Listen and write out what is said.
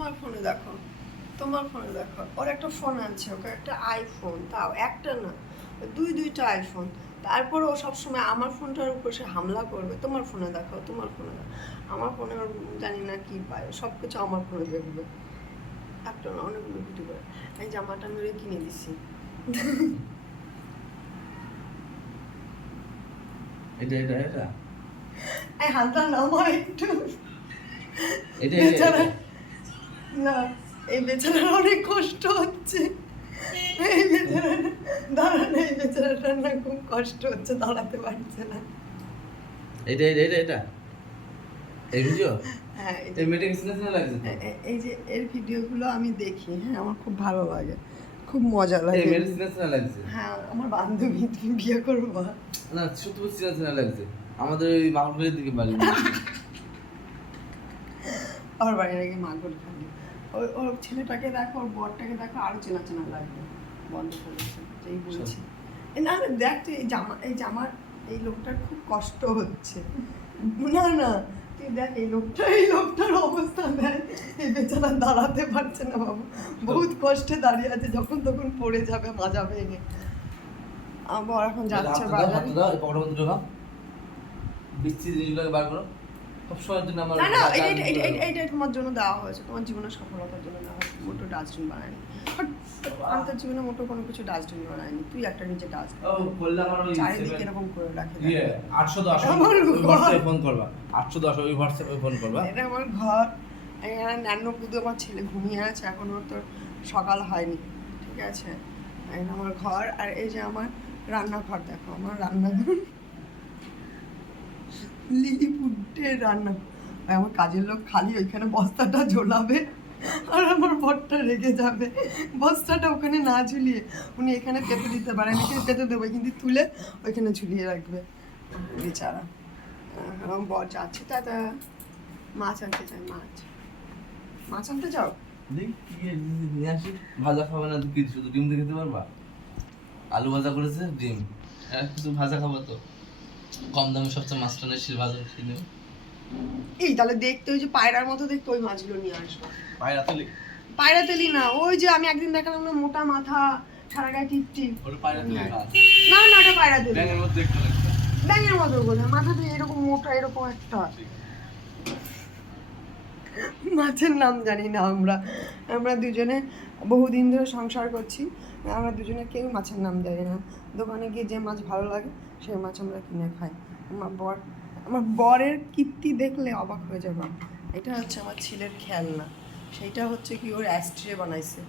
তোমার ফোনে দেখো তোমার ফোনে দেখো। ওর একটা ফোন আছে ওকে একটা আইফোন তাও একটা না দুই দুইটা আইফোন তারপর ও সবসময় আমার ফোনটার উপর সে হামলা করবে তোমার ফোনে দেখো তোমার ফোনে দেখো। আমার ফোনে ওর জানি না কি পায় সব কিছু আমার ফোনে দেখবে। একটা না অনেকগুলো ভিডিও করে। এই জামাটা আমি ওরে কিনে দিছি। এটা এটা এটা? এই হাতটা নামা একটু। এটা বেচারা না এই বেচারার অনেক কষ্ট হচ্ছে। এই বেচারা দাঁড়ান এই বেচারাটার না খুব কষ্ট হচ্ছে দাঁড়াতে পারছে না। এটা এটা এটা এটা এই ভিডিও হ্যাঁ এই যে- লাগছে এই এর ভিডিওগুলো আমি দেখি হ্যাঁ আমার খুব ভালো লাগে। খুব মজা লাগে। লাগছে? হ্যাঁ আমার বান্ধবী তুমি বিয়ে করব না লাগছে। আমাদের ওই মাহবুবের দিকে বাড়ি আমার বাড়ির আগে মাগুর খালি ওই ওর ছেলেটাকে দেখো ওর বরটাকে দেখো আরও চেনা চেনা লাগবে। বন্ধ করেছে এই বলছি। এ না না দেখ তুই এই জামা এই জামার এই লোকটার খুব কষ্ট হচ্ছে। না না তুই দেখ এই লোকটা এই লোকটার অবস্থা দেখ। এই বেচারা দাঁড়াতে পারছে না বাবু। বহুত কষ্টে দাঁড়িয়ে আছে যখন তখন পড়ে যাবে মাজা ভেঙে। আমার এখন যাচ্ছে বাজারে। জিনিসগুলোকে বার করো। সব সময়ের জন্য আমার না না এটা এটা এটা তোমার জন্য দেওয়া হয়েছে। তোমার জীবনের সফলতার জন্য দেওয়া হয়েছে। মোটো ডাস্টবিন বানায়নি। আমি তোর জীবনে মোটো কোনো কিছু ডাস্টবিন বানায়নি। তুই একটা নিজে ডাস্টবিন ও বললাম আমার ওই চারিদিকে এরকম করে রাখে। ইয়ে আটশো দশ আমার ওই ঘর। হোয়াটসঅ্যাপে ফোন করবা। আটশো দশ ওই হোয়াটসঅ্যাপে ফোন করবা। এটা আমার ঘর। এখানে ন্যান্য পুদু আমার ছেলে ঘুমিয়ে আছে। এখনও তো সকাল হয়নি। ঠিক আছে? আমার ঘর। আর এই যে আমার রান্নাঘর দেখো আমার রান্নাঘর। লিলিপুটের রান্না আর আমার কাজের লোক খালি ওইখানে বস্তাটা ঝোলাবে আর আমার বরটা রেগে যাবে। বস্তাটা ওখানে না ঝুলিয়ে উনি এখানে পেতে দিতে পারেন এখানে পেতে দেবো, কিন্তু তুলে ওইখানে ঝুলিয়ে রাখবে। বেচারা। আমার বর যাচ্ছে, দাদা। মাছ আনতে চাই মাছ। মাছ আনতে আসি। ভাজা খাবে না কি, শুধু ডিম দিয়ে খেতে পারবা? আলু ভাজা করেছে, ডিম। আর কিছু ভাজা খাব তো। কম দামে সবচেয়ে মাছটা নেই ভাজা খেয়ে এই তাহলে দেখতে ওই যে পায়রার মতো দেখতে ওই মাছগুলো নিয়ে আসব। পায়রা তুলি? পায়রা তেলি না ওই যে আমি একদিন দেখালাম না মোটা মাথা সারা গায়ে টিপ টিপ ওটা পায়রা তুলি। না। না ওটা পায়রা তেলি। ব্যাঙের মধ্যে একটু লাগবে। ব্যাঙের মতো বোঝা মাথাতে এরকম মোটা এরকম একটা। মাছের নাম জানি না আমরা। আমরা দুজনে বহুদিন ধরে সংসার করছি। আমরা দুজনে কেউ মাছের নাম জানি না। দোকানে গিয়ে যে মাছ ভালো লাগে, সেই মাছ আমরা কিনে খাই। আমার বর, আমার বরের কীর্তি দেখলে অবাক হয়ে যাবে। এটা হচ্ছে আমার ছেলের খেয়াল না সেইটা হচ্ছে কি, ওর অ্যাস্ট্রে বানাইছে।